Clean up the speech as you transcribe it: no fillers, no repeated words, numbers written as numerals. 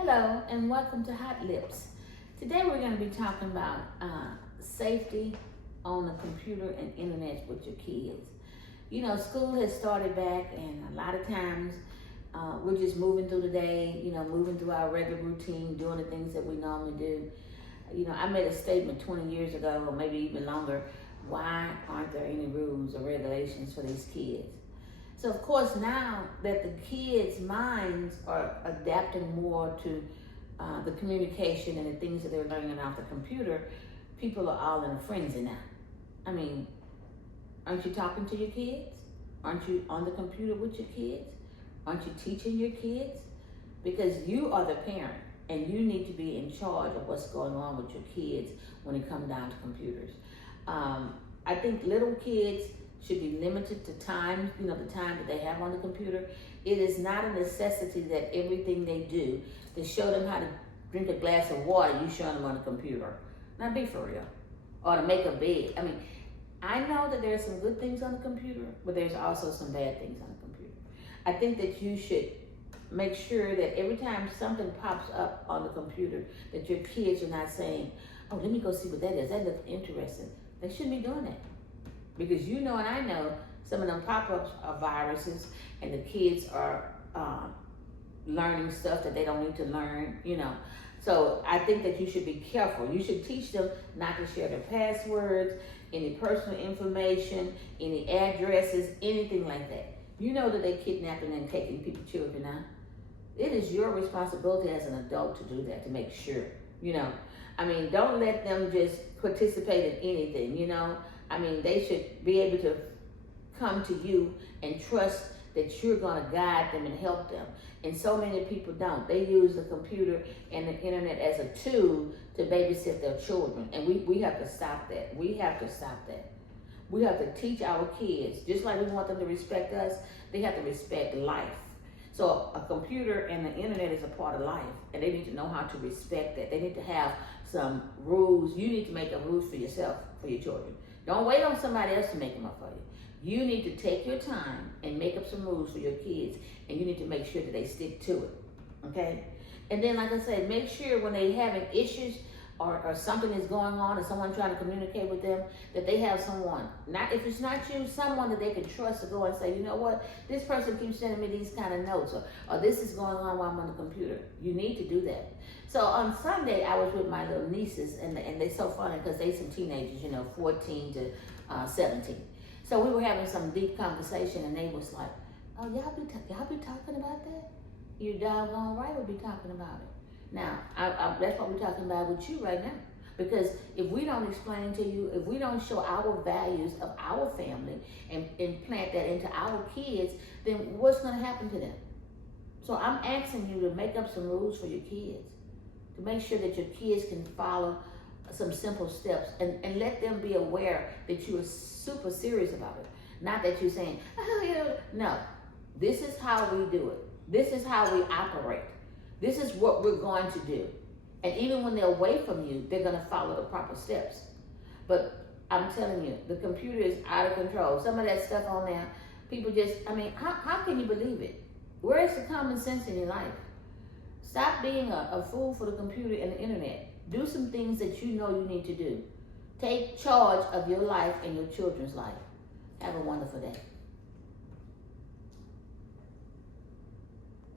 Hello and welcome to Hot Lips. Today we're going to be talking about safety on the computer and internet with your kids. You know, school has started back and a lot of times we're just moving through the day, moving through our regular routine, doing the things that we normally do. I made a statement 20 years ago or maybe even longer, why aren't there any rules or regulations for these kids? So of course now that the kids' minds are adapting more to the communication and the things that they're learning off the computer, people are all in a frenzy now. I mean, aren't you talking to your kids? Aren't you on the computer with your kids? Aren't you teaching your kids? Because you are the parent and you need to be in charge of what's going on with your kids when it comes down to computers. I think little kids should be limited to time, the time that they have on the computer. It is not a necessity that everything they do, to show them how to drink a glass of water, you show them on the computer. Now be for real. Or to make a bed. I mean, I know that there's some good things on the computer, but there's also some bad things on the computer. I think that you should make sure that every time something pops up on the computer, that your kids are not saying, oh, let me go see what that is. That looks interesting. They shouldn't be doing that. Because you know and I know some of them pop-ups are viruses and the kids are learning stuff that they don't need to learn, So I think that you should be careful. You should teach them not to share their passwords, any personal information, any addresses, anything like that. You know that they're kidnapping and taking people's children out. It is your responsibility as an adult to do that, to make sure, don't let them just participate in anything, they should be able to come to you and trust that you're going to guide them and help them. And so many people don't. They use the computer and the internet as a tool to babysit their children. And we have to stop that. We have to stop that. We have to teach our kids, just like we want them to respect us, they have to respect life. So a computer and the internet is a part of life, and they need to know how to respect that. They need to have some rules. You need to make a rules for yourself, for your children. Don't wait on somebody else to make them up for you. You need to take your time and make up some rules for your kids, and you need to make sure that they stick to it, okay? And then, like I said, make sure when they're having issues or something is going on or someone trying to communicate with them, that they have someone, not if it's not you, someone that they can trust to go and say, you know what, this person keeps sending me these kind of notes, or this is going on while I'm on the computer. You need to do that. So on Sunday, I was with my little nieces, and they're so funny because they some teenagers, 14 to 17. So we were having some deep conversation, and they was like, oh, y'all be talking about that? You doggone right we'll be talking about it. Now, that's what we're talking about with you right now. Because if we don't explain to you, if we don't show our values of our family and plant that into our kids, then what's going to happen to them? So I'm asking you to make up some rules for your kids, to make sure that your kids can follow some simple steps and let them be aware that you are super serious about it. Not that you're saying, oh, yeah. No, this is how we do it. This is how we operate. This is what we're going to do. And even when they're away from you, they're going to follow the proper steps. But I'm telling you, the computer is out of control. Some of that stuff on there, people just, how can you believe it? Where is the common sense in your life? Stop being a fool for the computer and the internet. Do some things that you know you need to do. Take charge of your life and your children's life. Have a wonderful day.